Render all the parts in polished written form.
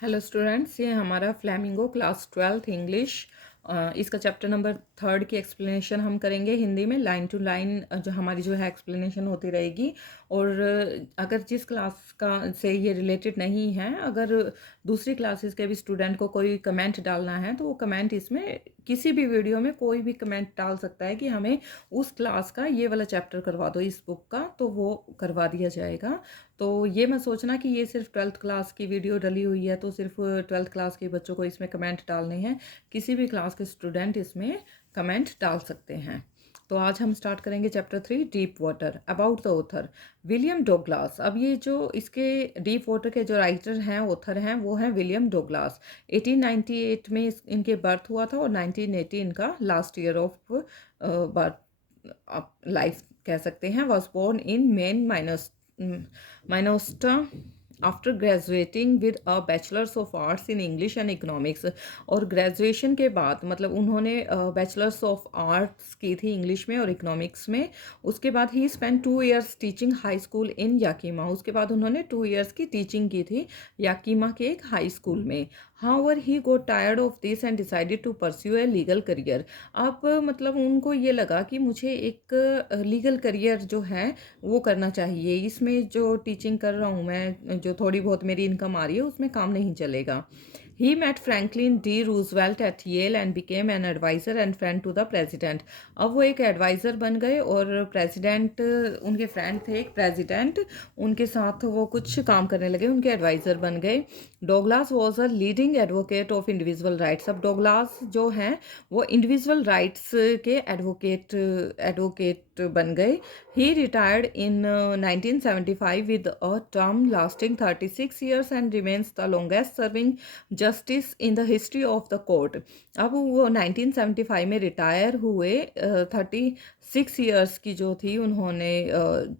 Hello students, ये हमारा flamingo class 12th English. इसका चैप्टर नंबर 3 की एक्सप्लेनेशन हम करेंगे हिंदी में। लाइन टू लाइन जो हमारी है एक्सप्लेनेशन होती रहेगी। और अगर जिस क्लास का से ये रिलेटेड नहीं है, अगर दूसरी क्लासेस के भी स्टूडेंट को कोई कमेंट डालना है तो वो कमेंट इसमें किसी भी वीडियो में कोई भी कमेंट डाल सकता है कि हमें उस क्लास का ये वाला चैप्टर करवा दो इस बुक का, तो वो करवा दिया जाएगा। तो ये मत सोचना कि ये सिर्फ 12th क्लास की वीडियो डली हुई है तो सिर्फ 12th क्लास के बच्चों को इसमें कमेंट डालने हैं। किसी भी क्लास के स्टूडेंट इसमें कमेंट डाल सकते हैं। तो आज हम स्टार्ट करेंगे chapter 3, deep water. About the author William Douglas. अब ये जो इसके डीप वाटर के जो राइटर हैं, ऑथर हैं, वो हैं विलियम डोगलास। 1898 में इनके बर्थ हुआ था और 1980 इनका last year of birth life कह सकते हैं। Was born in Maine Minnesota after graduating with a bachelor's of arts in English and economics. और ग्रेजुएशन के बाद मतलब उन्होंने बैचलर्स ऑफ आर्ट्स की थी इंग्लिश में और इकोनॉमिक्स में। उसके बाद ही spend 2 years teaching high school in Yakima. उसके बाद उन्होंने 2 years की टीचिंग की थी याकीमा के एक हाई स्कूल में। However he got tired of this and decided to pursue a legal career. अब मतलब उनको ये लगा कि मुझे एक लीगल करियर जो है वो करना चाहिए। इसमें जो टीचिंग कर रहा हूँ मैं, जो थोड़ी बहुत मेरी इनकम आ रही है, उसमें काम नहीं चलेगा। He met Franklin D. Roosevelt at Yale and became an advisor and friend to the president. अब वो एक एडवाइज़र बन गए और प्रेसिडेंट, उनके फ्रेंड थे एक प्रेसिडेंट, उनके साथ वो कुछ काम करने लगे, उनके एडवाइज़र बन गए। Douglas was a leading advocate of individual rights. अब डोगलास जो हैं वो इंडिविजुअल राइट्स के एडवोकेट बन गए। He retired in 1975 with a term lasting 36 years and remains the longest serving justice in the history of the court. अब वो 1975 में रिटायर हुए। 36 ईयर्स की जो थी उन्होंने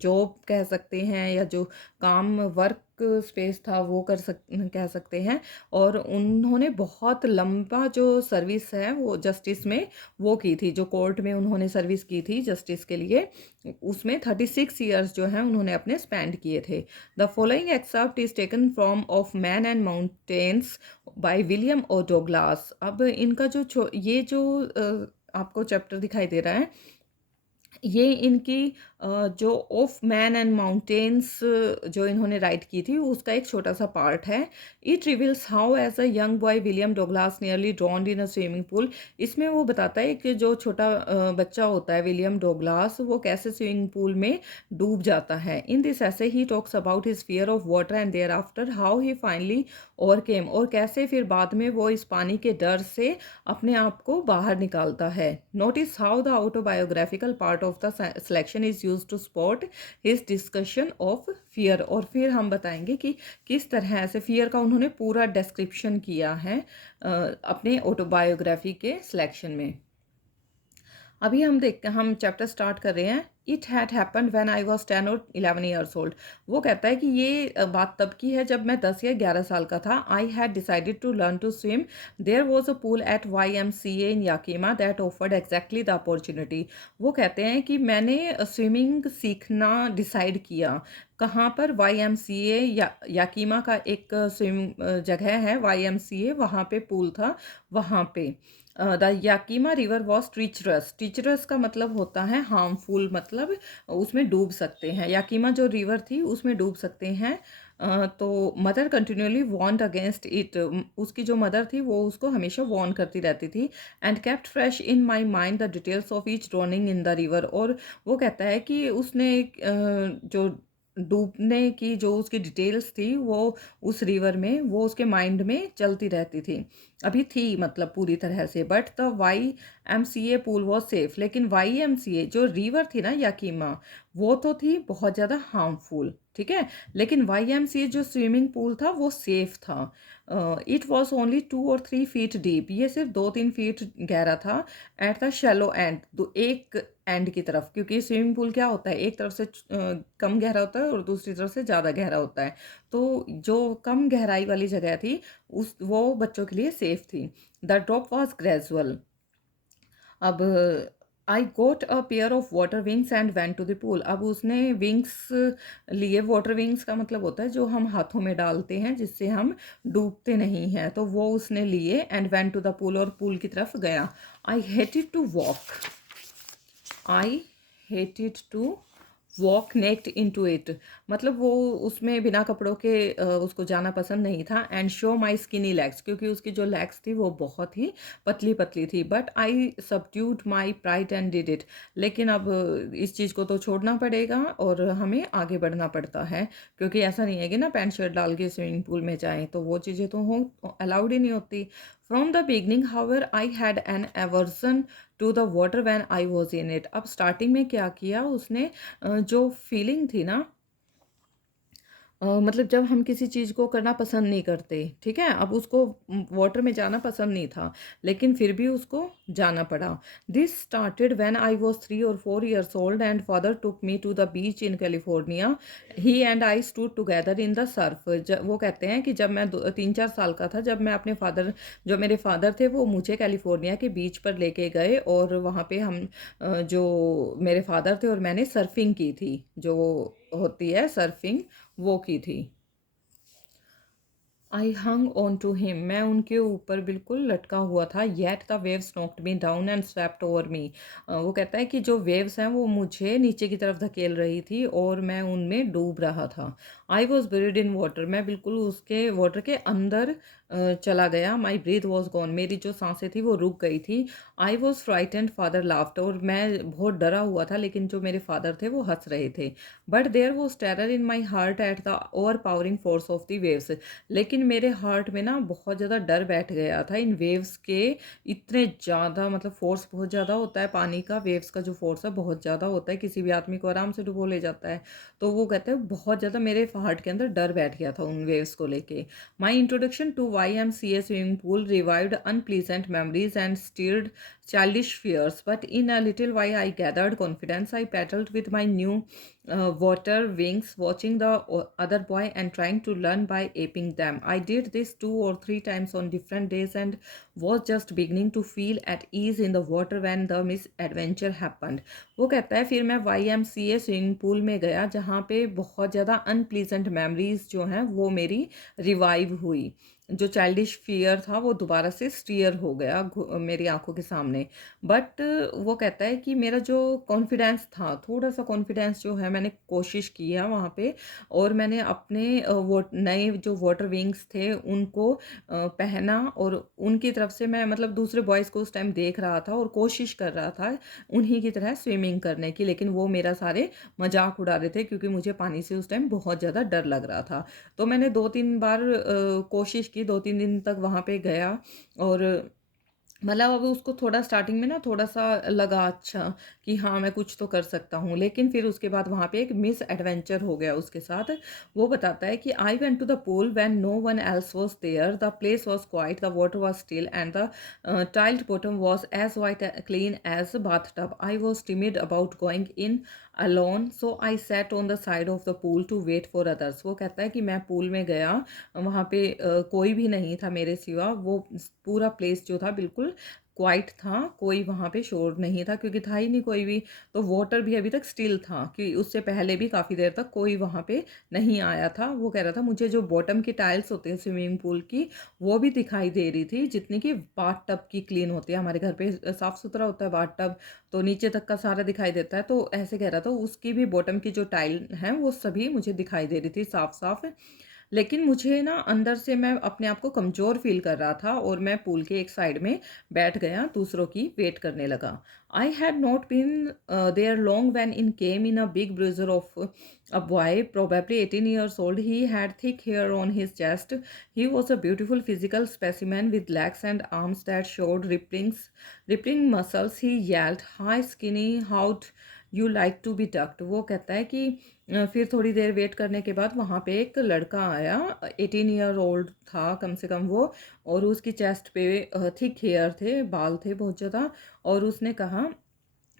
जॉब कह सकते हैं या जो काम वर्क स्पेस था वो कह सकते हैं। और उन्होंने बहुत लंबा जो सर्विस है वो जस्टिस में वो की थी, जो कोर्ट में उन्होंने सर्विस की थी जस्टिस के लिए, उसमें 36 ईयर्स जो हैं उन्होंने अपने स्पेंड किए थे। The following excerpt is taken from of man and mountains by William O Douglas. अब इनका ये जो आपको चैप्टर दिखाई दे रहा है, ये इनकी जो ऑफ मैन एंड माउंटेन्स जो इन्होंने राइट की थी उसका एक छोटा सा पार्ट है। It reveals how as a young boy William Douglas nearly drowned in a swimming pool. इसमें वो बताता है कि जो छोटा बच्चा होता है विलियम डोगलास, वो कैसे स्विमिंग पूल में डूब जाता है। इन दिस ऐसे ही talks about his fear of water and thereafter how he finally overcame, और कैसे फिर बाद में वो इस पानी के डर से अपने आप को बाहर निकालता है। Notice how the autobiographical part of the selection is used to support his discussion of fear. और फिर हम बताएंगे कि किस तरह से फियर का उन्होंने पूरा डिस्क्रिप्शन किया है अपने ऑटोबायोग्राफी के सिलेक्शन में। अभी हम चैप्टर स्टार्ट कर रहे हैं। It had happened when I was 10 और 11 ईयर्स ओल्ड। वो कहता है कि ये बात तब की है जब मैं 10 या 11 साल का था। I had decided to learn to swim. There was a pool at YMCA in Yakima that offered exactly the opportunity. वो कहते हैं कि मैंने स्विमिंग सीखना डिसाइड किया। कहाँ पर? YMCA याकीमा का एक स्विम जगह है YMCA, वहाँ पे पूल था। वहाँ पे the Yakima river was treacherous. Treacherous का मतलब होता है हार्मफुल, मतलब उसमें डूब सकते हैं। याकीमा जो रिवर थी उसमें डूब सकते हैं। तो मदर कंटिन्यूअली वॉर्नड अगेंस्ट इट। उसकी जो मदर थी वो उसको हमेशा वॉर्न करती रहती थी। And kept fresh in my mind the details of each droning in the river. और वो कहता है कि उसने जो डूबने की जो उसकी डिटेल्स थी वो उस रिवर में वो उसके माइंड में चलती रहती थी, अभी थी मतलब पूरी तरह से। But the YMCA pool was safe. लेकिन YMCA जो रिवर थी ना याकीमा, वो तो थी बहुत ज़्यादा हार्मफुल, ठीक है। लेकिन YMCA जो स्विमिंग पूल था वो सेफ था। इट वॉज ओनली 2 और 3 फीट डीप। ये सिर्फ 2-3 फीट गहरा था। एट द शैलो एंड, तो एक एंड की तरफ, क्योंकि स्विमिंग पूल क्या होता है, एक तरफ से कम गहरा होता है और दूसरी तरफ से ज़्यादा गहरा होता है। तो जो कम गहराई वाली जगह थी वो बच्चों के लिए सेफ थी। The drop was gradual. अब I got a pair of water wings and went to the pool. अब उसने विंग्स लिए, वाटर विंग्स का मतलब होता है जो हम हाथों में डालते हैं जिससे हम डूबते नहीं हैं, तो वो उसने लिए and went to the pool, और पूल की तरफ गया। I hated to walk, I hated to walk naked into it, मतलब वो उसमें बिना कपड़ों के उसको जाना पसंद नहीं था। And show my skinny legs, क्योंकि उसकी जो लेग्स थी वो बहुत ही पतली पतली थी। But I subdued my pride and did it, लेकिन अब इस चीज़ को तो छोड़ना पड़ेगा और हमें आगे बढ़ना पड़ता है, क्योंकि ऐसा नहीं है कि ना पैंट शर्ट डाल के स्विमिंग पूल में जाएं, तो वो चीज़ें तो हो अलाउड ही नहीं होती। From the beginning however I had an aversion to the water when I was in it. अब स्टार्टिंग में क्या किया उसने, जो फीलिंग थी ना, मतलब जब हम किसी चीज़ को करना पसंद नहीं करते, ठीक है, अब उसको वाटर में जाना पसंद नहीं था, लेकिन फिर भी उसको जाना पड़ा। This started when I was 3 or 4 years old and father took me to the beach in California. He and I stood together in the surf. वो कहते हैं कि जब मैं 3-4 साल का था, जब मैं अपने फादर, जो मेरे फादर थे, वो मुझे कैलिफोर्निया के बीच पर लेके गए, और वहाँ पे हम जो मेरे फादर थे और मैंने सर्फिंग की थी, जो होती है सर्फिंग, वो की थी। आई हंग ऑन टू हिम, मैं उनके ऊपर बिल्कुल लटका हुआ था। Yet the waves knocked me down and swept over me. वो कहता है कि जो वेव्स हैं वो मुझे नीचे की तरफ धकेल रही थी और मैं उनमें डूब रहा था। I was buried in water, मैं बिल्कुल उसके वाटर के अंदर चला गया। माई ब्रीथ वॉज गॉन, मेरी जो सांसें थी वो रुक गई थी। आई वॉज फ्राइटेंड, फादर लाफ्ट, और मैं बहुत डरा हुआ था, लेकिन जो मेरे फादर थे वो हंस रहे थे। But there was terror in my heart at the overpowering force of the waves, लेकिन मेरे हार्ट में ना बहुत ज़्यादा डर बैठ गया था इन वेव्स के। इतने ज़्यादा, मतलब फोर्स बहुत ज़्यादा होता है पानी का, वेव्स का जो फोर्स है बहुत ज़्यादा होता है, किसी भी आदमी को आराम से डुबो ले जाता है। तो वो कहते हैं बहुत ज़्यादा मेरे हार्ट के अंदर डर बैठ गया था उन वेव्स को लेके। My introduction to YMCA swimming pool revived unpleasant memories and stirred childish fears, but in a little while I gathered confidence. I paddled with my new water wings, watching the other boy and trying to learn by aping them. I did this 2 or 3 times on different days and was just beginning to feel at ease in the water when the misadventure happened. वो कहता है फिर मैं YMCA swimming pool में गया, जहाँ पे बहुत ज़्यादा अनप्लीजेंट मेमोरीज जो हैं वो मेरी रिवाइव हुई। जो चाइल्डिश फियर था वो दोबारा से स्टीयर हो गया मेरी आंखों के सामने। बट वो कहता है कि मेरा जो कॉन्फिडेंस था, थोड़ा सा कॉन्फिडेंस जो है, मैंने कोशिश की है वहाँ पे, और मैंने अपने वो नए जो वाटर विंग्स थे उनको पहना, और उनकी तरफ से मैं, मतलब दूसरे बॉयज़ को उस टाइम देख रहा था और कोशिश कर रहा था उन्हीं की तरह स्विमिंग करने की, लेकिन वो मेरा सारे मजाक उड़ा रहे थे क्योंकि मुझे पानी से उस टाइम बहुत ज़्यादा डर लग रहा था। तो मैंने 2-3 बार कोशिश की, 2-3 दिन तक वहाँ पे गया, और मतलब अब उसको थोड़ा स्टार्टिंग में ना थोड़ा-सा लगा अच्छा कि हाँ, मैं कुछ तो कर सकता हूँ। लेकिन फिर उसके बाद वहाँ पे एक मिस एडवेंचर हो गया उसके साथ। वो बताता है कि I went to the pool when no one else was there. The place was quiet, the water was still and the tiled bottom was as white clean as a bathtub. I was timid about going in alone, so I sat on the side of the pool to wait for others. वो कहता है कि मैं pool में गया, वहाँ पे कोई भी नहीं था मेरे सिवा। वो पूरा प्लेस जो था बिल्कुल क्वाइट था, कोई वहाँ पे शोर नहीं था क्योंकि था ही नहीं कोई भी। तो वाटर भी अभी तक स्टिल था कि उससे पहले भी काफ़ी देर तक कोई वहाँ पे नहीं आया था। वो कह रहा था मुझे जो बॉटम की टाइल्स होते हैं स्विमिंग पूल की, वो भी दिखाई दे रही थी जितनी कि बाथ टब की क्लीन होती है। हमारे घर पे साफ़ सुथरा होता है बाथ टब, तो नीचे तक का सारा दिखाई देता है। तो ऐसे कह रहा था उसकी भी बॉटम की जो टाइल हैं वो सभी मुझे दिखाई दे रही थी साफ-साफ। लेकिन मुझे ना अंदर से मैं अपने आप को कमज़ोर फ़ील कर रहा था और मैं पूल के एक साइड में बैठ गया, दूसरों की वेट करने लगा। I had not been there long when in came in a big bruiser of a boy, probably 18 years old. He had thick hair on his chest. He was a beautiful physical specimen with legs and arms that showed rippling muscles. He yelled, "Hi, skinny, how'd you like to be ducked?" वो कहता है कि फिर थोड़ी देर wait करने के बाद वहाँ पे एक लड़का आया, 18 ईयर ओल्ड था कम से कम वो, और उसकी चेस्ट पे थिक हेयर थे, बाल थे बहुत ज़्यादा, और उसने कहा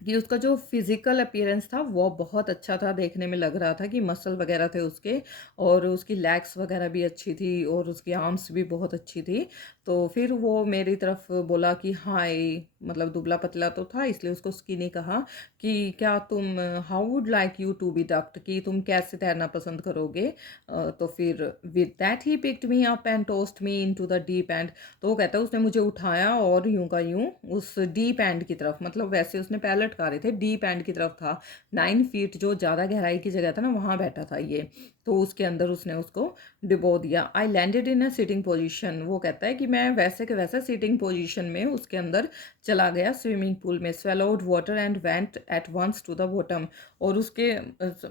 कि उसका जो फिजिकल अपीयरेंस था वो बहुत अच्छा था, देखने में लग रहा था कि मसल वगैरह थे उसके, और उसकी लेग्स वगैरह भी अच्छी थी और उसकी आर्म्स भी बहुत अच्छी थी। तो फिर वो मेरी तरफ बोला कि हाय, मतलब दुबला-पतला तो था, इसलिए उसको स्किनी कहा कि क्या तुम how would like you to be ducked, कि तुम कैसे तैरना पसंद करोगे? तो फिर with that he picked me up and tossed me into the deep end. तो वो कहता है उसने मुझे उठाया और यूँ का यूँ उस डीप एंड की तरफ, मतलब वैसे उसने पैर लटका रहे थे, डीप एंड की तरफ था। 9 फीट जो ज़्यादा गहराई की जगह था ना, वहाँ बैठा था ये। तो उसके अंदर उसने उसको डुबो दिया। I landed in a sitting position. वो कहता है कि मैं वैसे के वैसा सिटिंग पोजीशन में उसके अंदर चला गया स्विमिंग पूल में। Swallowed water and went at once to the bottom. और उसके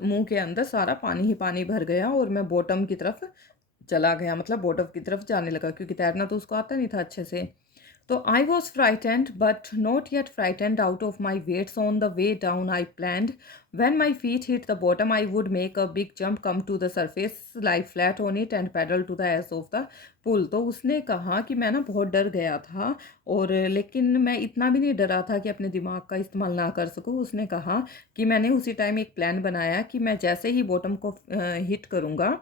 मुंह के अंदर सारा पानी ही पानी भर गया और मैं बॉटम की तरफ चला गया, मतलब बॉटम की तरफ जाने लगा, क्योंकि तैरना तो उसको आता नहीं था अच्छे से। तो I was frightened but not yet frightened out of my wits on the way down I planned when my feet hit the bottom I would make a big jump, come to the surface, lie flat on it and paddle to the edge of the pool। तो उसने कहा कि मैं ना बहुत डर गया था, और लेकिन मैं इतना भी नहीं डरा था कि अपने दिमाग का इस्तेमाल ना कर सकूं। उसने कहा कि मैंने उसी टाइम एक प्लान बनाया कि मैं जैसे ही बॉटम को हिट करूंगा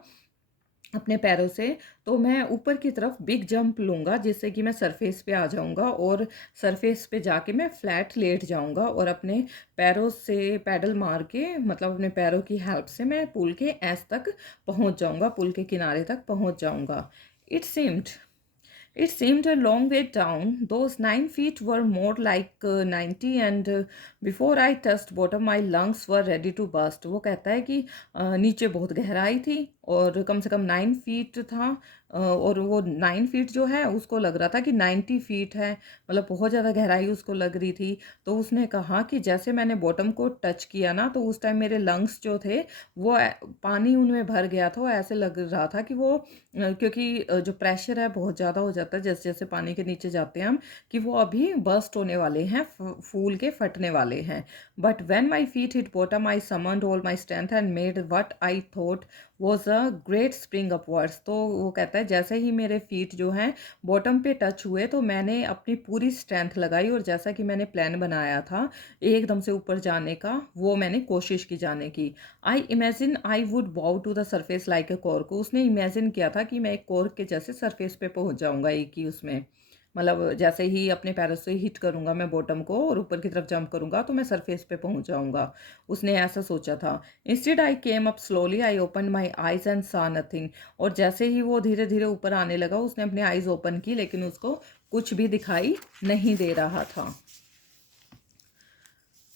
अपने पैरों से, तो मैं ऊपर की तरफ बिग जंप लूँगा, जिससे कि मैं सरफेस पे आ जाऊँगा और सरफेस पे जाके मैं फ्लैट लेट जाऊँगा और अपने पैरों से पैडल मार के, मतलब अपने पैरों की हेल्प से मैं पुल के एज तक पहुँच जाऊँगा, पुल के किनारे तक पहुँच जाऊँगा। It seemed It seemed a long way down. Those 9 feet were more like 90, and before I touched bottom, my lungs were ready to burst। वो कहता है कि नीचे बहुत गहराई थी और कम से कम 9 फीट था, और वो 9 फीट जो है उसको लग रहा था कि 90 फीट है, मतलब बहुत ज़्यादा गहराई उसको लग रही थी। तो उसने कहा कि जैसे मैंने बॉटम को टच किया ना, तो उस टाइम मेरे लंग्स जो थे वो पानी उनमें भर गया था। ऐसे लग रहा था कि वो क्योंकि जो प्रेशर है बहुत ज़्यादा हो जाता है जैसे जैसे पानी के नीचे जाते हैं हम, कि वो अभी बर्स्ट होने वाले हैं, फूल के फटने वाले हैं। But when my feet hit bottom I summoned all my strength and made what I thought was a great spring upwards. तो वो कहता है जैसे ही मेरे फीट जो हैं बॉटम पे टच हुए, तो मैंने अपनी पूरी स्ट्रेंथ लगाई और जैसा कि मैंने प्लान बनाया था एकदम से ऊपर जाने का, वो मैंने कोशिश की जाने की। I imagine I would bob to the surface like a cork. उसने इमेजिन किया था कि मैं एक कॉर्क के जैसे सरफेस पे पहुंच जाऊंगा एक ही उसमें, मतलब जैसे ही अपने पैरों से हिट करूंगा मैं बॉटम को और ऊपर की तरफ जंप करूंगा तो मैं सरफेस पे पहुंच जाऊंगा। उसने ऐसा सोचा था। Instead I came up slowly, I open my eyes and सा नथिंग। और जैसे ही वो धीरे धीरे ऊपर आने लगा उसने अपनी आईज ओपन की, लेकिन उसको कुछ भी दिखाई नहीं दे रहा था।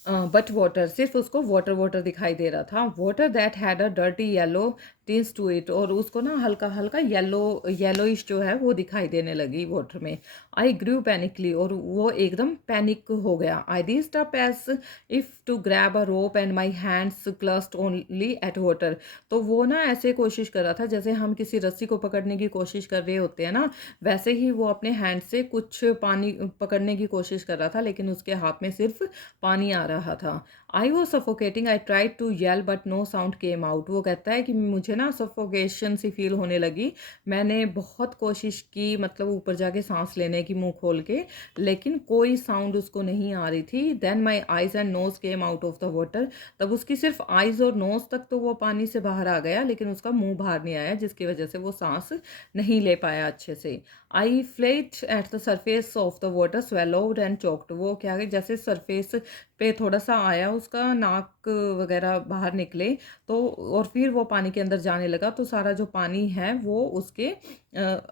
बट वाटर, सिर्फ उसको वाटर वाटर दिखाई दे रहा था। Water that had a dirty yellow tinge to it. और उसको ना हल्का हल्का येलो येलोइश जो है वो दिखाई देने लगी वाटर में। आई ग्रू पैनिकली, और वो एकदम पैनिक हो गया। I reached up as if to grab a rope and my hands clasped only at water. तो वो ना ऐसे कोशिश कर रहा था जैसे हम किसी रस्सी को पकड़ने की कोशिश कर रहे होते हैं ना, वैसे ही वो अपने हैंड से कुछ पानी पकड़ने की कोशिश कर रहा था, लेकिन उसके हाथ में सिर्फ पानी आ रहा था। I was suffocating, I tried to yell but no sound came out. वो कहता है कि मुझे ना सफोकेशन सी फील होने लगी। मैंने बहुत कोशिश की, मतलब ऊपर जाके सांस लेने की मुंह खोल के, लेकिन कोई साउंड उसको नहीं आ रही थी। Then my eyes and nose came out of the water. तब उसकी सिर्फ आइज और नोज तक तो वो पानी से बाहर आ गया, लेकिन उसका मुंह बाहर नहीं आया, जिसकी वजह से वो सांस नहीं ले पाया अच्छे से। I flailed at the surface of the water swallowed and choked. वो क्या है, जैसे सरफेस पे थोड़ा सा आया, उसका नाक वगैरह बाहर निकले, तो और फिर वो पानी के अंदर जाने लगा, तो सारा जो पानी है वो उसके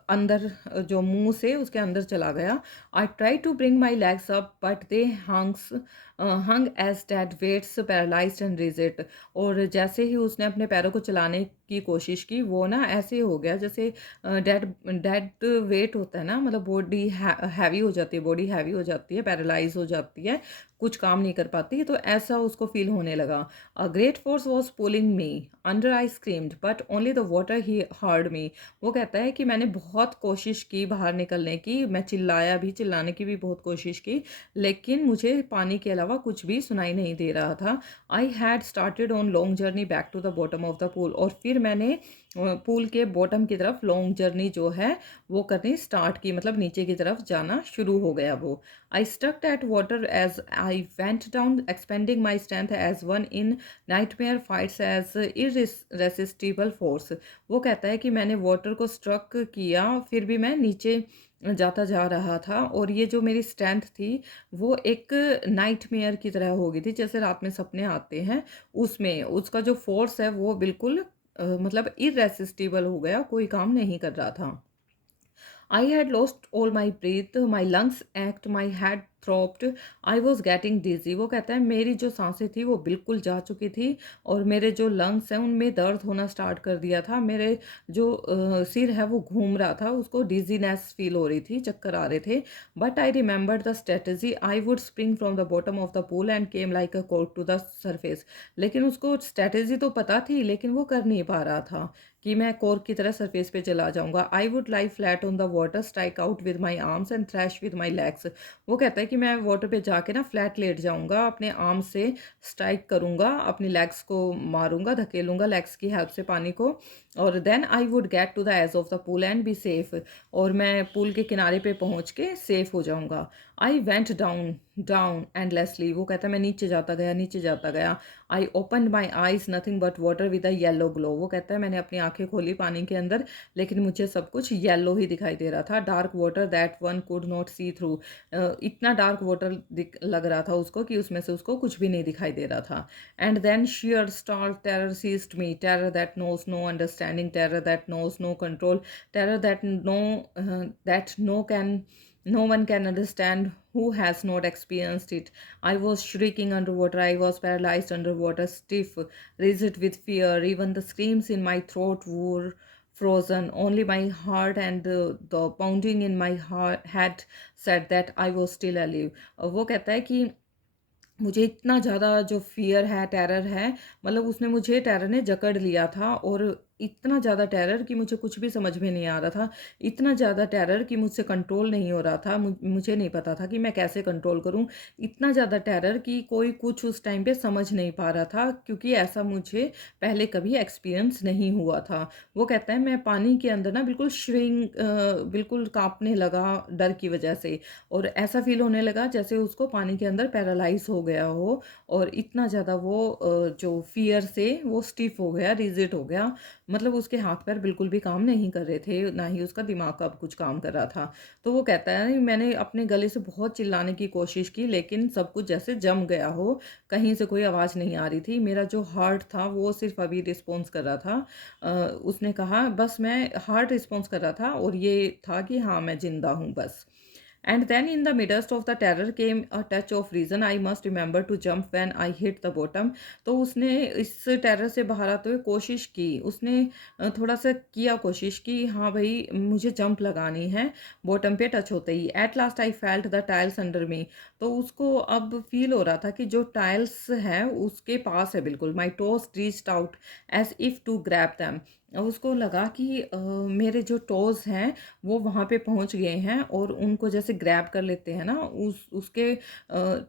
अंदर, जो मुंह से उसके अंदर चला गया। I try to bring my legs up but they hung as dead weights paralysed and rigid. और जैसे ही उसने अपने पैरों को चलाने की कोशिश की, वो ना ऐसे हो गया जैसे डेड डेड वेट होता है ना, मतलब बॉडी हैवी हो जाती है, बॉडी हैवी हो जाती है, पैरालाइज हो जाती है, कुछ काम नहीं कर पाती, तो ऐसा उसको फील होने लगा। A great force was pulling me under, I screamed but only the water he heard me. वो कहता है कि मैंने बहुत कोशिश की बाहर निकलने की, मैं चिल्लाया भी, चिल्लाने की भी बहुत कोशिश की, लेकिन मुझे पानी के अलावा कुछ भी सुनाई नहीं दे रहा था। I had started on long journey back to the bottom of the pool. और फिर मैंने पूल के बॉटम की तरफ लॉन्ग जर्नी जो है वो करनी स्टार्ट की, मतलब नीचे की तरफ जाना शुरू हो गया वो। I stuck at water as I went down, expanding my strength as one in nightmare fights as irresistible force. वो कहता है कि मैंने वाटर को स्ट्रक किया, फिर भी मैं नीचे जाता जा रहा था, और ये जो मेरी स्ट्रेंथ थी वो एक नाइटमेयर की तरह हो गई थी, जैसे रात में सपने आते हैं उसमें उसका जो फोर्स है वो बिल्कुल मतलब इररेसिस्टिबल हो गया, कोई काम नहीं कर रहा था। I had lost all my breath, my lungs ached, my head throbbed, I was getting dizzy। वो कहता है मेरी जो सांसें थी वो बिल्कुल जा चुकी थी, और मेरे जो लंग्स हैं उनमें दर्द होना स्टार्ट कर दिया था। मेरे जो सिर है वो घूम रहा था, उसको डिजीनेस फील हो रही थी, चक्कर आ रहे थे। But I remember the strategy, I would spring from the bottom of the pool and came like a cork to the surface. लेकिन उसको स्ट्रेटजी तो पता थी, लेकिन वो कर नहीं पा रहा था कि मैं कॉर्क की तरह सरफेस पे चला जाऊंगा। I would lie flat on the water, strike out with my arms and trash with my legs. वो कहता है कि मैं वाटर पे जाके ना फ्लैट लेट जाऊंगा, अपने आर्म से स्ट्राइक करूंगा, अपनी लेग्स को मारूंगा, धकेलूंगा लेग्स की हेल्प से पानी को, और then I would get to the edge of the pool and be safe. और मैं पूल के किनारे पे पहुंच के सेफ हो जाऊंगा। I went down down endlessly. वो कहता है मैं नीचे जाता गया, नीचे जाता गया। I open my eyes, nothing but water with a yellow glow. वो कहता है मैंने अपनी आंखें खोली पानी के अंदर, लेकिन मुझे सब कुछ येलो ही दिखाई दे रहा था। Dark water that one could not see through. इतना डार्क वाटर लग रहा था उसको कि उसमें से उसको कुछ भी नहीं दिखाई दे रहा था। And then sheer stark terror seized me, terror that knows no understanding, terror that knows no control, terror that no one can understand who has not experienced it. I was shrieking underwater. I was paralyzed underwater, stiff, rigid with fear. Even the screams in my throat were frozen. Only my heart and the pounding in my heart had said that I was still alive. वो कहता है कि मुझे इतना ज़्यादा जो fear है, terror है, मतलब उसने मुझे टेरर ने जकड़ लिया था, और इतना ज़्यादा टेरर कि मुझे कुछ भी समझ में नहीं आ रहा था। इतना ज़्यादा टेरर कि मुझसे कंट्रोल नहीं हो रहा था। मुझे नहीं पता था कि मैं कैसे कंट्रोल करूँ। इतना ज़्यादा टेरर कि कोई कुछ उस टाइम पे समझ नहीं पा रहा था, क्योंकि ऐसा मुझे पहले कभी एक्सपीरियंस नहीं हुआ था। वो कहता है मैं पानी के अंदर ना बिल्कुल बिल्कुल काँपने लगा डर की वजह से, और ऐसा फ़ील होने लगा जैसे उसको पानी के अंदर पैरालाइज़ हो गया हो, और इतना ज़्यादा वो जो फ़ियर से वो स्टिफ़ हो गया, रिजिड हो गया। मतलब उसके हाथ पैर बिल्कुल भी काम नहीं कर रहे थे, ना ही उसका दिमाग अब कुछ काम कर रहा था। तो वो कहता है मैंने अपने गले से बहुत चिल्लाने की कोशिश की, लेकिन सब कुछ जैसे जम गया हो, कहीं से कोई आवाज़ नहीं आ रही थी। मेरा जो हार्ट था वो सिर्फ़ अभी रिस्पॉन्स कर रहा था। उसने कहा बस मैं हार्ट रिस्पॉन्स कर रहा था, और ये था कि हाँ, मैं ज़िंदा हूँ बस। And then in the midst of the terror came a touch of reason. I must remember to jump when I hit the bottom. तो उसने इस टेरर से बाहर आते हुए कोशिश की। उसने थोड़ा सा किया कोशिश कि हाँ भाई मुझे जंप लगानी है बॉटम पे टच होते ही। At last I felt the tiles under me. तो उसको अब फील हो रहा था कि जो टाइल्स है उसके पास है बिल्कुल। My toes reached out as if to grab them. उसको लगा कि मेरे जो टोज़ हैं वो वहाँ पे पहुँच गए हैं, और उनको जैसे ग्रैब कर लेते हैं ना, उसके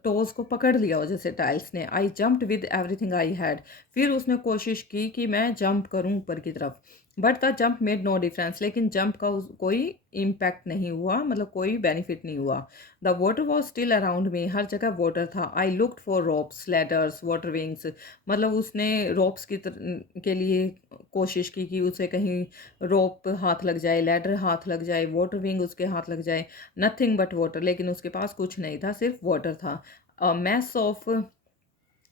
टोज़ को पकड़ लिया हो जैसे टाइल्स ने। I jumped with everything I had. फिर उसने कोशिश की कि मैं जंप करूँ ऊपर की तरफ, but the jump made no difference. लेकिन जंप का कोई इम्पैक्ट नहीं हुआ, मतलब कोई बेनिफिट नहीं हुआ। The water was still around me. हर जगह वाटर था। I looked for ropes, ladders, water wings. मतलब उसने रोप्स के लिए कोशिश की कि उसे कहीं रोप हाथ लग जाए, लैडर हाथ लग जाए, वाटर विंग उसके हाथ लग जाए। Nothing but water. लेकिन उसके पास कुछ नहीं था, सिर्फ वाटर था। Mass of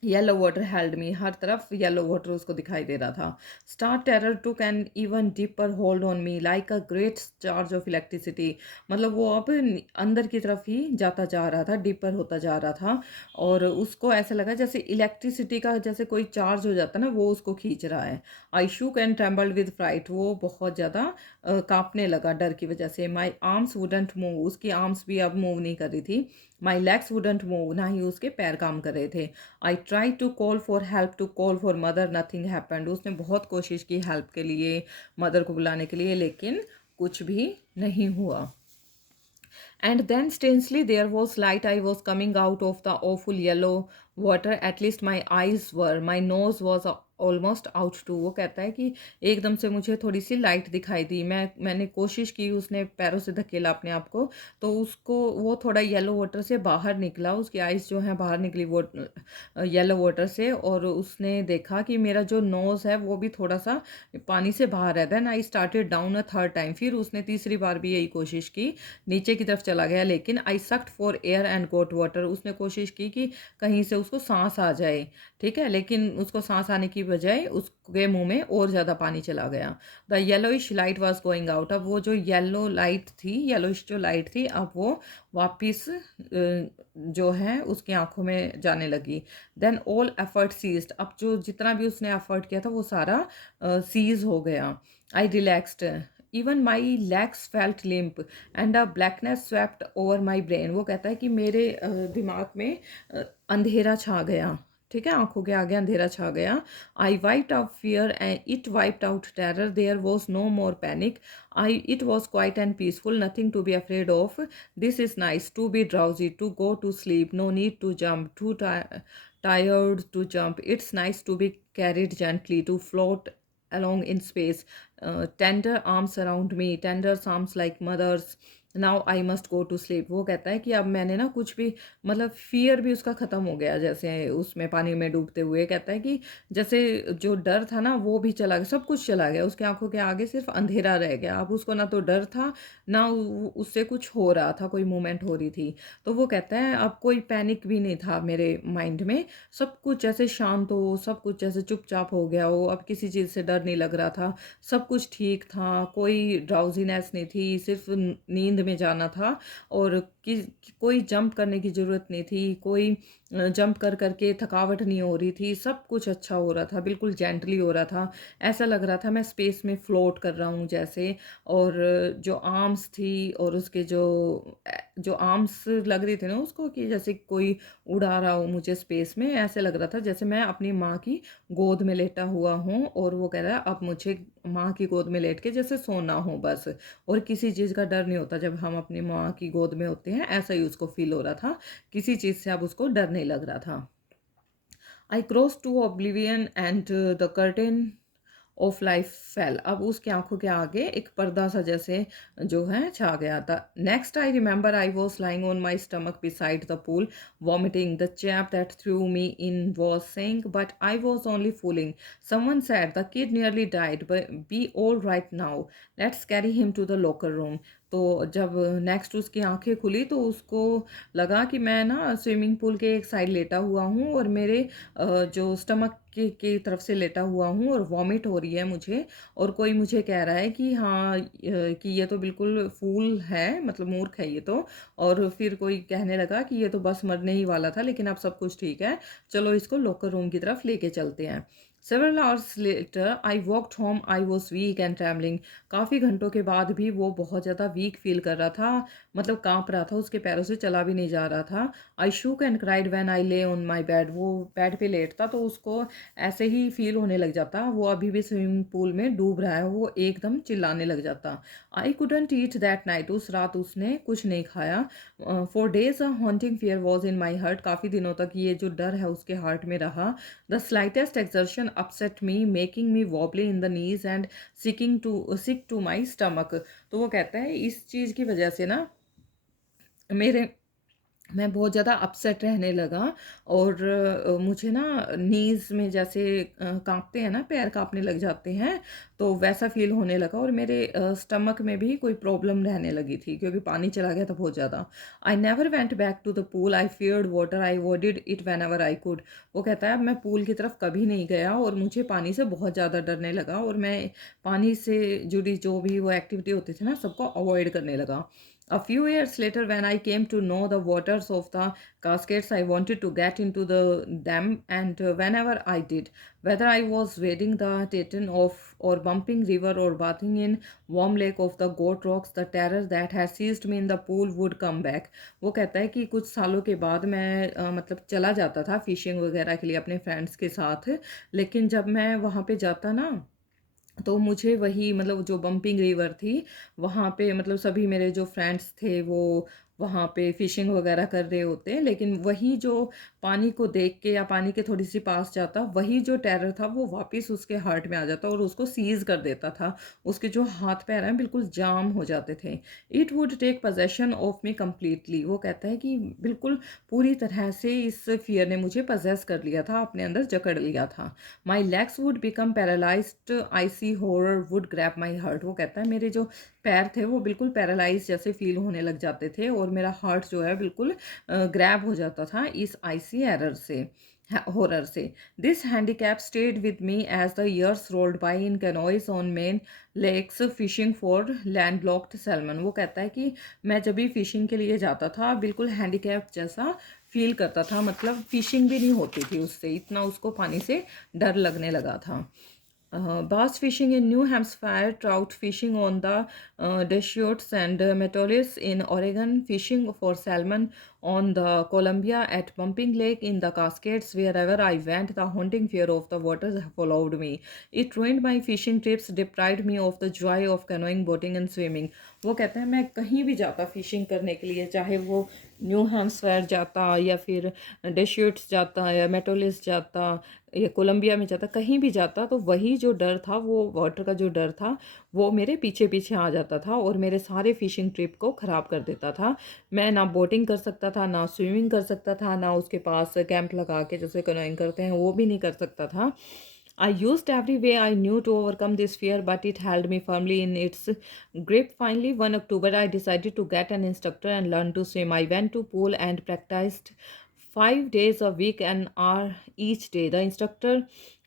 yellow water held me. हर तरफ येलो वाटर उसको दिखाई दे रहा था। Stark terror took an even deeper hold on me like a great charge of electricity. मतलब वो अब अंदर की तरफ ही जाता जा रहा था, डीपर होता जा रहा था, और उसको ऐसा लगा जैसे इलेक्ट्रिसिटी का जैसे कोई चार्ज हो जाता ना, वो उसको खींच रहा है। I shook and trembled with fright. वो बहुत ज़्यादा कांपने लगा डर की वजह से। My arms wouldn't move. उसकी आर्म्स भी अब मूव नहीं कर रही थी। My legs wouldn't move. ना ही उसके पैर काम कर रहे थे। I try to call for help, to call for mother, nothing happened. उसने बहुत कोशिश की हेल्प के लिए, मदर को बुलाने के लिए, लेकिन कुछ भी नहीं हुआ। And then strangely there was light. I was coming out of the awful yellow water. At least my eyes were. My nose was almost out too. वो कहता है कि एकदम से मुझे थोड़ी-सी लाइट दिखाई दी। मैंने कोशिश की, उसने पैरों से धकेला अपने आप को, तो उसको वो थोड़ा येलो वाटर से बाहर निकला, उसकी आइज़ जो हैं बाहर निकली वो येलो वाटर से, और उसने देखा कि मेरा जो नोज़ है वो भी थोड़ा-सा पानी से बाहर है। Then I started down a third time, फिर उसने तीसरी बार भी यही कोशिश की, नीचे की तरफ चला गया, लेकिन I sucked for air and got water. उसने कोशिश की कि कहीं से उसको साँस आ जाए, ठीक है? लेकिन उसको साँस आने की बजाय उसके मुँह में और ज़्यादा पानी चला गया। The yellowish light was going out. अब वो जो येलो लाइट थी, येलोइश जो लाइट थी, अब वो वापिस जो है उसकी आँखों में जाने लगी। Then all effort ceased. अब जो जितना भी उसने एफर्ट किया था वो सारा सीज़ हो गया। I relaxed. Even my legs felt limp and a blackness swept over my brain. वो कहता है कि मेरे दिमाग में अंधेरा छा गया, ठीक है? आँखों के आगे अंधेरा छा गया। I wiped out fear and it wiped out terror. There was no more panic. I it was quiet and peaceful, nothing to be afraid of. This is nice to be drowsy, to go to sleep, no need to jump, to tired to jump. It's nice to be carried gently, to float along in space. Tender arms around me, tender arms like mothers. Now I must go to sleep. वो कहता है कि अब मैंने ना कुछ भी, मतलब फ़ियर भी उसका ख़त्म हो गया, जैसे उसमें पानी में डूबते हुए। कहता है कि जैसे जो डर था ना वो भी चला गया, सब कुछ चला गया, उसकी आँखों के आगे सिर्फ़ अंधेरा रह गया। अब उसको ना तो डर था, ना उससे कुछ हो रहा था, कोई मूवमेंट हो रही थी। तो वो कहता है अब कोई पैनिक भी नहीं था मेरे माइंड में, सब कुछ ऐसे शांत हो, सब कुछ जैसे चुपचाप हो गया हो, अब किसी चीज़ से डर नहीं लग रहा था, सब कुछ ठीक था, कोई ड्राउज़ीनेस नहीं थी, सिर्फ़ नींद में जाना था, और कोई जंप करने की ज़रूरत नहीं थी, कोई जंप कर के थकावट नहीं हो रही थी, सब कुछ अच्छा हो रहा था, बिल्कुल जेंटली हो रहा था। ऐसा लग रहा था मैं स्पेस में फ्लोट कर रहा हूँ जैसे। और जो आर्म्स थी और उसके जो आर्म्स लग रही थी ना उसको, कि जैसे कोई उड़ा रहा हो मुझे स्पेस में, ऐसे लग रहा था जैसे मैं अपनी माँ की गोद में लेटा हुआ हूँ। और वो कह रहा है अब मुझे माँ की गोद में लेट के जैसे सोना हो बस, और किसी चीज़ का डर नहीं होता जब हम अपनी माँ की गोद में होते हैं, ऐसा ही उसको फील हो रहा था। किसी चीज़ से अब उसको डर नहीं लग रहा था। I cross to oblivion and the curtain of life fell. अब उसकी आंखों के आगे एक पर्दा सा जैसे जो है छा गया था। Next I remember I was lying on my stomach beside the pool vomiting. The chap that threw me in was saying but I was only fooling. Someone said the kid nearly died but be all right now, let's carry him to the locker room. तो जब next उसकी आंखें खुली तो उसको लगा कि मैं ना स्विमिंग पूल के एक साइड लेटा हुआ हूँ, और मेरे जो स्टमक की तरफ से लेटा हुआ हूँ, और वॉमिट हो रही है मुझे, और कोई मुझे कह रहा है कि हाँ कि ये तो बिल्कुल फूल है, मतलब मूर्ख है ये तो। और फिर कोई कहने लगा कि ये तो बस मरने ही वाला था, लेकिन अब सब कुछ ठीक है, चलो इसको लॉकर रूम की तरफ लेके चलते हैं। Several hours later, I walked home. I was weak and trembling. काफ़ी घंटों के बाद भी वो बहुत ज़्यादा वीक फील कर रहा था, मतलब काँप रहा था, उसके पैरों से चला भी नहीं जा रहा था। I shook and cried when I lay on my bed. वो बेड पे लेटता तो उसको ऐसे ही फील होने लग जाता, वो अभी भी स्विमिंग पूल में डूब रहा है, वो एकदम चिल्लाने लग जाता। I couldn't eat that night. उस रात उसने कुछ नहीं खाया। For days a haunting fear was in my heart. काफ़ी दिनों तक ये जो डर है उसके हार्ट में रहा। The slightest exertion upset me, making me wobbly in the knees and sick to my stomach. तो वो कहता है इस चीज़ की वजह से ना मेरे मैं बहुत ज़्यादा अपसेट रहने लगा, और मुझे ना नीज़ में जैसे काँपते हैं ना, पैर काँपने लग जाते हैं, तो वैसा फ़ील होने लगा, और मेरे स्टमक में भी कोई प्रॉब्लम रहने लगी थी क्योंकि पानी चला गया था बहुत ज़्यादा। I never went back to the pool, I feared water, I avoided it whenever I could. वो कहता है अब मैं पूल की तरफ कभी नहीं गया, और मुझे पानी से बहुत ज़्यादा डरने लगा, और मैं पानी से जुड़ी जो भी वो एक्टिविटी होती थी ना सबको अवॉइड करने लगा। A few years later, when I came to know the waters of the cascades, I wanted to get into them, and whenever I did, whether I was wading the Titan of or bumping river or bathing in warm lake of the goat rocks, the terror that had seized me in the pool would come back. वो कहता है कि कुछ सालों के बाद मैं मतलब चला जाता था फिशिंग वगैरह के लिए अपने फ्रेंड्स के साथ, लेकिन जब मैं वहाँ पे जाता ना तो मुझे वही, मतलब जो बम्पिंग रिवर थी, वहाँ पे मतलब सभी मेरे जो फ्रेंड्स थे वो वहाँ पे फ़िशिंग वगैरह कर रहे होते हैं, लेकिन वही जो पानी को देख के या पानी के थोड़ी-सी पास जाता, वही जो टेरर था वो वापस उसके हार्ट में आ जाता और उसको सीज़ कर देता था। उसके जो हाथ-पैर हैं बिल्कुल जाम हो जाते थे। It would take possession of me completely. वो कहता है कि बिल्कुल पूरी तरह से इस फ़ियर ने मुझे पॉसेस कर लिया था, अपने अंदर जकड़ लिया था। My legs would become paralysed, icy horror would grab my heart. वो कहता है मेरे जो पैर थे वो बिल्कुल पैरालाइज़ जैसे फ़ील होने लग जाते थे और मेरा हार्ट जो है बिल्कुल ग्रैब हो जाता था इस आइसी एरर से, हॉरर से। This handicap stayed with me as the years rolled by in canoes on Maine lakes fishing for landlocked salmon. वो कहता है कि मैं जब भी फिशिंग के लिए जाता था बिल्कुल हैंडीकैप जैसा फील करता था, मतलब फिशिंग भी नहीं होती थी उससे, इतना उसको पानी से डर लगने लगा था। Bass fishing in New Hampshire, trout fishing on the Deschutes and Metollis in Oregon, fishing for salmon on the Columbia at Pumping Lake in the Cascades. Wherever I went, the haunting fear of the waters followed me. It ruined my fishing trips, deprived me of the joy of canoeing, boating and swimming. वो कहते हैं मैं कहीं भी जाता fishing करने के लिए, चाहे वो न्यू हैम्पशायर जाता या फिर डेश्यूट्स जाता या मेटोलिस जाता या कोलंबिया में जाता, कहीं भी जाता तो वही जो डर था, वो वाटर का जो डर था वो मेरे पीछे पीछे आ जाता था और मेरे सारे फिशिंग ट्रिप को ख़राब कर देता था। मैं ना बोटिंग कर सकता था, ना स्विमिंग कर सकता था, ना उसके पास कैंप लगा के जैसे कनोइंग करते हैं वो भी नहीं कर सकता था। I used every way I knew to overcome this fear, but it held me firmly in its grip. Finally, one October, I decided to get an instructor and learn to swim. I went to pool and practiced 5 days a week, an hour each day. The instructor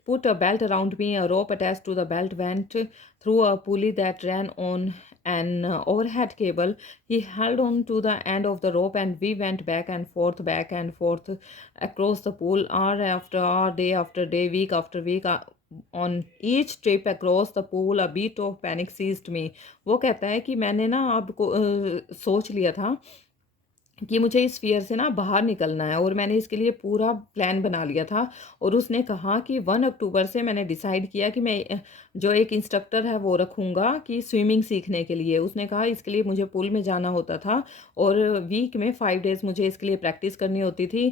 put a belt around me, a rope attached to the belt went through a pulley that ran on an overhead cable. He held on to the end of the rope, and we went back and forth across the pool, hour after hour, day after day, week after week. On each trip across the pool, a bit of panic seized me. वो कहता है कि मैंने ना आपको सोच लिया था कि मुझे इस फ़ियर से ना बाहर निकलना है और मैंने इसके लिए पूरा प्लान बना लिया था। और उसने कहा कि 1 अक्टूबर से मैंने डिसाइड किया कि मैं जो एक इंस्ट्रक्टर है वो रखूँगा कि स्विमिंग सीखने के लिए। उसने कहा इसके लिए मुझे पूल में जाना होता था और वीक में 5 डेज़ मुझे इसके लिए प्रैक्टिस करनी होती थी।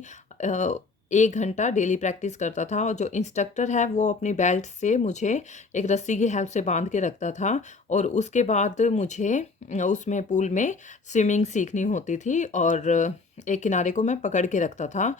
1 घंटा डेली प्रैक्टिस करता था और जो इंस्ट्रक्टर है वो अपनी बेल्ट से मुझे एक रस्सी की हेल्प से बांध के रखता था और उसके बाद मुझे उसमें पूल में स्विमिंग सीखनी होती थी और एक किनारे को मैं पकड़ के रखता था,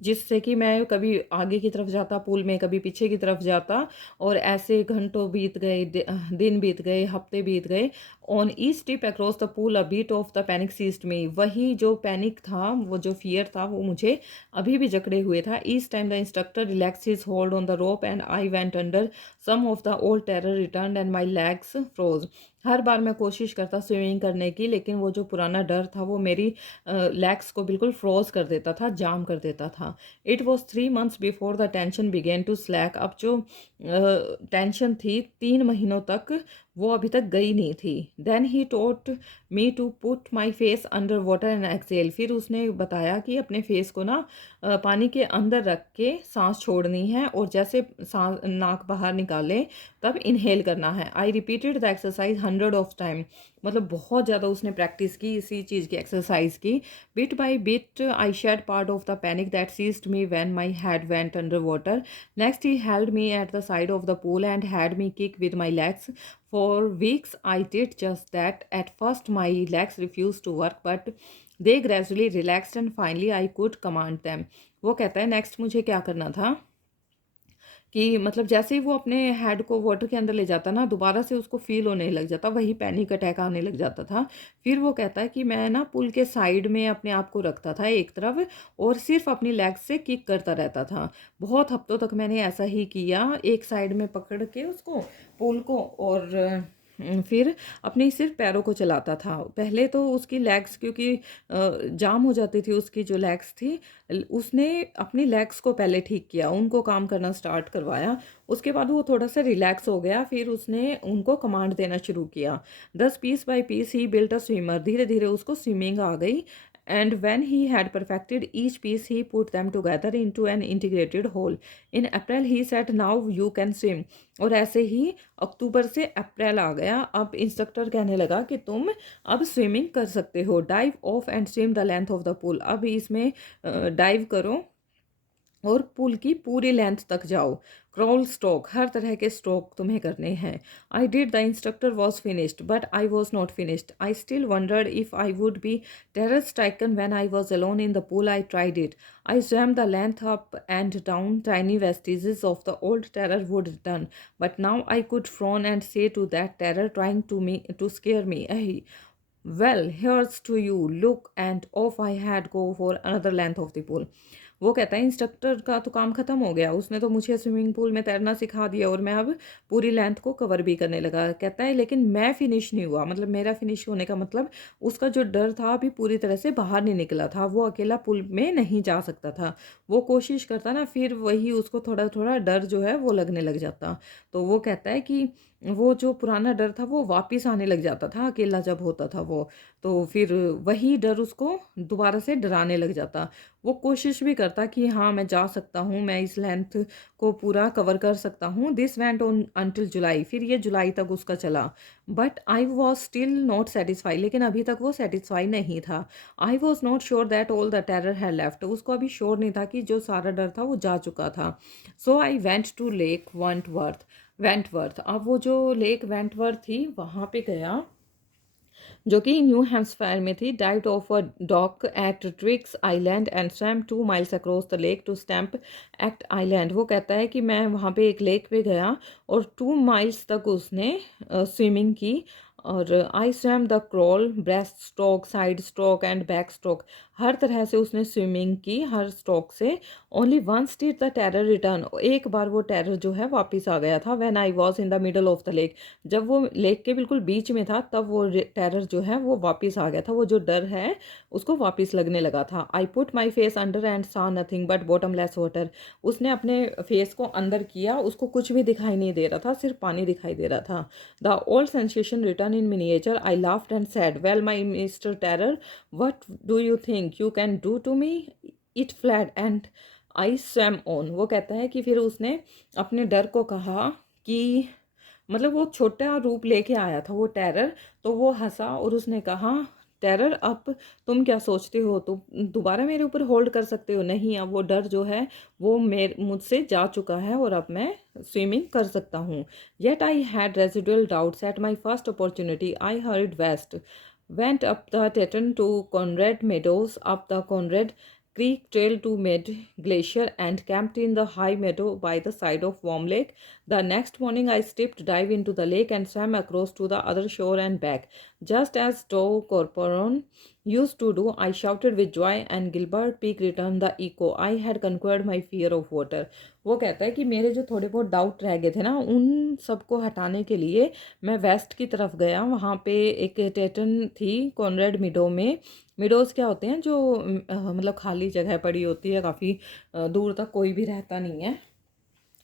जिससे कि मैं कभी आगे की तरफ जाता पूल में, कभी पीछे की तरफ जाता और ऐसे घंटों बीत गए, दिन बीत गए, हफ्ते बीत गए। On each trip across the pool a bit of the panic seized me. वही जो पैनिक था, वो जो फियर था वो मुझे अभी भी जकड़े हुए था। Each time the instructor relax his hold on the rope and I went under, some of the old terror return and my legs froze. हर बार मैं कोशिश करता स्विमिंग करने की, लेकिन वो जो पुराना डर था वो मेरी लेग्स को बिल्कुल फ्रोज कर देता था, जाम कर देता था। It was 3 months before the tension began to slack. अब जो टेंशन थी 3 महीनों तक वो अभी तक गई नहीं थी। Then he taught me to put my face under water and exhale. फिर उसने बताया कि अपने फेस को ना पानी के अंदर रख के सांस छोड़नी है और जैसे सांस नाक बाहर निकालें तब इनहेल करना है। I repeated the exercise 100 of time. मतलब बहुत ज़्यादा उसने प्रैक्टिस की इसी चीज़ की, एक्सरसाइज की। Bit by bit I shed part of the panic that seized me when my head went under water. Next he held me at the side of the pool and had me kick with my legs. For weeks, I did just that. At first, my legs refused to work, but they gradually relaxed and finally I could command them. वो कहता है next मुझे क्या करना था कि मतलब जैसे ही वो अपने हेड को वाटर के अंदर ले जाता ना, दोबारा से उसको फ़ील होने लग जाता, वही पैनिक अटैक आने लग जाता था। फिर वो कहता है कि मैं ना पुल के साइड में अपने आप को रखता था एक तरफ और सिर्फ़ अपनी लेग्स से किक करता रहता था। बहुत हफ्तों तक मैंने ऐसा ही किया, एक साइड में पकड़ के उसको, पुल को, और फिर अपने सिर्फ पैरों को चलाता था। पहले तो उसकी लेग्स क्योंकि जाम हो जाती थी, उसकी जो लेग्स थी, उसने अपनी लेग्स को पहले ठीक किया, उनको काम करना स्टार्ट करवाया। उसके बाद वो थोड़ा सा रिलैक्स हो गया, फिर उसने उनको कमांड देना शुरू किया। 10 piece by piece he built a swimmer. धीरे धीरे उसको स्विमिंग आ गई। and when he had perfected each piece he put them together into an integrated whole. In April he said, now you can swim. और ऐसे ही अक्टूबर से अप्रैल आ गया, अब instructor कहने लगा कि तुम अब स्विमिंग कर सकते हो। Dive of and swim the length of the pool, अब इसमें डाइव करो और पुल की पूरी लेंथ तक जाओ। क्रॉल स्ट्रोक, हर तरह के स्ट्रोक तुम्हें करने हैं। I did, the instructor was finished but I was not finished. I still wondered if I would be terror stricken when I was alone in the pool. I tried it. I swam the length up and down, tiny vestiges of the old terror would return. But now I could frown and say to that terror trying to scare me, "Hey, well, here's to you, look," and off I had go for another length of the pool. वो कहता है instructor का तो काम ख़त्म हो गया, उसने तो मुझे स्विमिंग पूल में तैरना सिखा दिया और मैं अब पूरी लेंथ को कवर भी करने लगा। कहता है लेकिन मैं फिनिश नहीं हुआ, मतलब मेरा फिनिश होने का मतलब उसका जो डर था अभी पूरी तरह से बाहर नहीं निकला था, वो अकेला पुल में नहीं जा सकता था। वो कोशिश करता ना, फिर वही उसको थोड़ा थोड़ा डर जो है वो लगने लग जाता। तो वो कहता है कि वो जो पुराना डर था वो वापस आने लग जाता था अकेला जब होता था वो, तो फिर वही डर उसको दोबारा से डराने लग जाता। वो कोशिश भी करता कि हाँ मैं जा सकता हूँ, मैं इस लेंथ को पूरा कवर कर सकता हूँ। दिस वेंट ऑन अंटिल जुलाई, फिर ये जुलाई तक उसका चला। But I was still not satisfy, लेकिन अभी तक वो सेटिस्फाई नहीं था। I was not sure that all the terror had left, उसको अभी श्योर नहीं था कि जो सारा डर था वो जा चुका था। So I went to Lake Wentworth, अब वो जो लेक वेंटवर्थ थी वहाँ पे गया, जो कि न्यू हैम्पशायर में थी। Dived off a dock at Triggs Island and swam 2 miles across the lake to Stamp Act Island. वो कहता है कि मैं वहाँ पे एक लेक पे गया और 2 माइल्स तक उसने स्विमिंग की। और I swam the crawl, breast stroke, side stroke and back stroke, हर तरह से उसने स्विमिंग की हर स्ट्रोक से। Only once did the terror return, एक बार वो टेरर जो है वापस आ गया था। When I was in the middle of the lake, जब वो लेक के बिल्कुल बीच में था तब वो टेरर जो है वो वापस आ गया था, वो जो डर है उसको वापस लगने लगा था। I put my face under and सा नथिंग बट बॉटमलेस वाटर, उसने अपने फेस को अंदर किया, उसको कुछ भी दिखाई नहीं दे रहा था, सिर्फ पानी दिखाई दे रहा था। The old sensation returned in miniature, I laughed and said, well my Mister Terror, what do you think you can do to me? It fled and I swam on. वो कहता है कि फिर उसने अपने डर को कहा कि मतलब वो छोटा रूप लेके आया था वो टेरर, तो वो हंसा और उसने कहा, टेरर अब तुम क्या सोचते हो, तुम दोबारा मेरे ऊपर होल्ड कर सकते हो? नहीं, अब वो डर जो है वो मुझसे जा चुका है और अब मैं स्विमिंग कर सकता हूँ। Yet I had residual doubts at my first opportunity I hurried west, went up the Teton to Conrad Meadows, up the Conrad Creek Trail to Mid Glacier, and camped in the high meadow by the side of Warm Lake. The next morning, I stepped dive into the lake and swam across to the other shore and back. Just as Doe Corporon used to do, I shouted with joy, and Gilbert Peak returned the echo. I had conquered my fear of water. वो कहता है कि मेरे जो थोड़े बहुत doubt रह गए थे ना, उन सबको हटाने के लिए मैं वेस्ट की तरफ गया। वहाँ पे एक टेटन थी कॉनरेड मिडो में। मिडोज़ क्या होते हैं, जो मतलब खाली जगह पड़ी होती है, काफ़ी दूर तक कोई भी रहता नहीं है,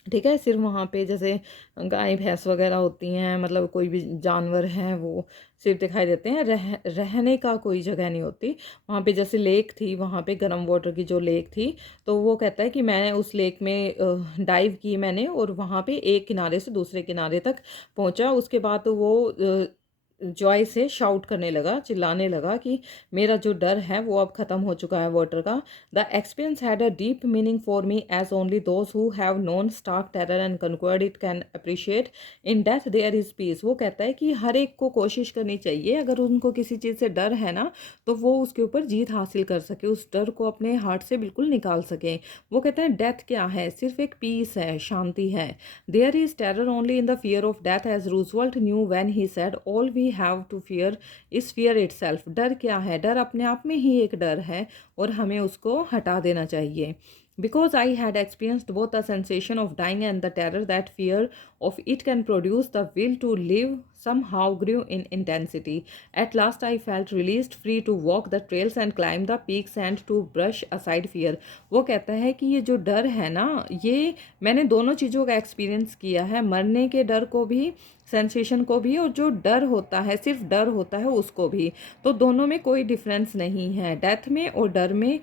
ठीक है, सिर्फ वहाँ पे जैसे गाय भैंस वगैरह होती हैं, मतलब कोई भी जानवर हैं वो सिर्फ दिखाई देते हैं, रहने का कोई जगह नहीं होती वहाँ पे। जैसे लेक थी, वहाँ पे गर्म वाटर की जो लेक थी, तो वो कहता है कि मैंने उस लेक में डाइव की मैंने, और वहाँ पे एक किनारे से दूसरे किनारे तक पहुँचा। उसके बाद तो वो जॉय से शाउट करने लगा, चिल्लाने लगा कि मेरा जो डर है वो अब ख़त्म हो चुका है वाटर का। The experience had a deep meaning for me as only those who have known stark terror and conquered it can appreciate. In death there is peace. वो कहता है कि हर एक को कोशिश करनी चाहिए, अगर उनको किसी चीज़ से डर है ना, तो वो उसके ऊपर जीत हासिल कर सके, उस डर को अपने हार्ट से बिल्कुल निकाल सके। वो कहते हैं डेथ क्या है, सिर्फ एक पीस है, शांति है। There is terror only in the fear of death, as Roosevelt knew when he said, all we have to fear is fear itself. डर क्या है, डर अपने आप में ही एक डर है और हमें उसको हटा देना चाहिए। Because I had experienced both the sensation of dying and the terror that fear of it can produce, the will to live somehow grew in intensity. At last I felt released, free to walk the trails and climb the peaks and to brush aside fear. वो कहता है कि ये जो डर है ना, ये मैंने दोनों चीज़ों का एक्सपीरियंस किया है, मरने के डर को भी सेंसेशन को भी, और जो डर होता है, सिर्फ डर होता है उसको भी। तो दोनों में कोई डिफरेंस नहीं है, डेथ में और डर में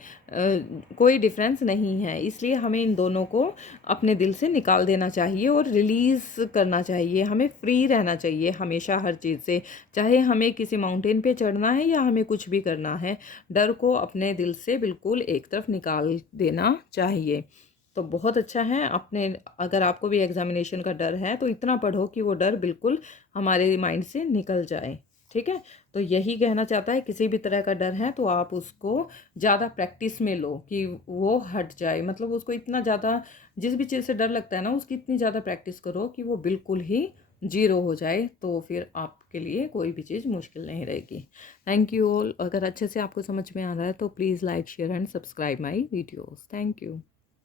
कोई डिफरेंस नहीं है। इसलिए हमें इन दोनों को अपने दिल से निकाल देना चाहिए और रिलीज़ करना चाहिए। हमें फ्री रहना चाहिए हमेशा हर चीज़ से, चाहे हमें किसी माउंटेन पे चढ़ना है या हमें कुछ भी करना है, डर को अपने दिल से बिल्कुल एक तरफ निकाल देना चाहिए। तो बहुत अच्छा है अपने, अगर आपको भी एग्जामिनेशन का डर है तो इतना पढ़ो कि वो डर बिल्कुल हमारे माइंड से निकल जाए। ठीक है, तो यही कहना चाहता है, किसी भी तरह का डर है तो आप उसको ज़्यादा प्रैक्टिस में लो कि वो हट जाए, मतलब उसको इतना ज़्यादा, जिस भी चीज़ से डर लगता है ना उसकी इतनी ज़्यादा प्रैक्टिस करो कि वो बिल्कुल ही जीरो हो जाए, तो फिर आपके लिए कोई भी चीज़ मुश्किल नहीं रहेगी। Thank you all. अगर अच्छे से आपको समझ में आ रहा है तो please like share and subscribe my videos. Thank you.